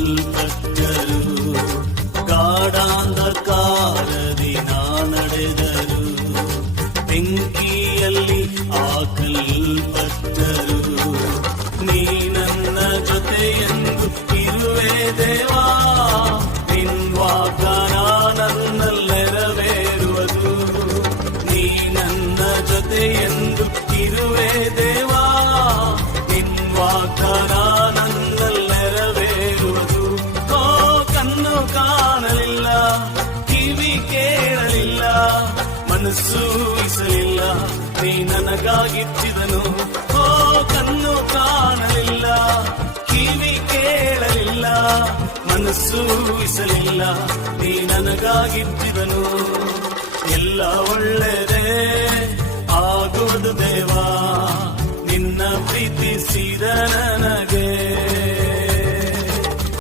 ಹಾಕಲ್ಪಟ್ಟರು, ಗಾಢಾಂಧಕಾರದಿ ನಾ ನಡೆದರು, ಬೆಂಕಿಯಲ್ಲಿ ಹಾಕಲ್ಪಟ್ಟರು. ನೀ ನನ್ನ ಜೊತೆಯೆಂದು ಇರುವೆ ದೇವಾ, ನಿನ್ ವಾಗ್ದಾನ ನನ್ನಲ್ಲೆರವೇರುವುದು. ನೀ ನನ್ನ ಜೊತೆಯೆಂದು ಇರುವೆ ದೇವಾ, ನಿನ್ ವಾಗ್ದಾನ ನನ್ನಲ್ಲೆರವೇರುವುದು. ಓ ಕಣ್ಣು ಕಾಣಲಿಲ್ಲ, ಕಿವಿ ಕೇಳಲಿಲ್ಲ, ಮನಸ್ಸು ಇಸಲಿಲ್ಲ, ನೀ ನನಗಾಗಿಚ್ಚಿದನು. ಓ ಕಣ್ಣು ಕಾಣಲಿಲ್ಲ, ಕಿವಿ ಕೇಳಲಿಲ್ಲ, ಮನಸ್ಸು ಇಸಲಿಲ್ಲ, ನೀ ನನಗಾಗಿಚ್ಚಿದನು. ಎಲ್ಲ ಒಳ್ಳೆಯದೇ ಆಗುವುದು ದೇವಾ, ನಿನ್ನ ಪ್ರೀತಿಸಿದ ನನಗೆ.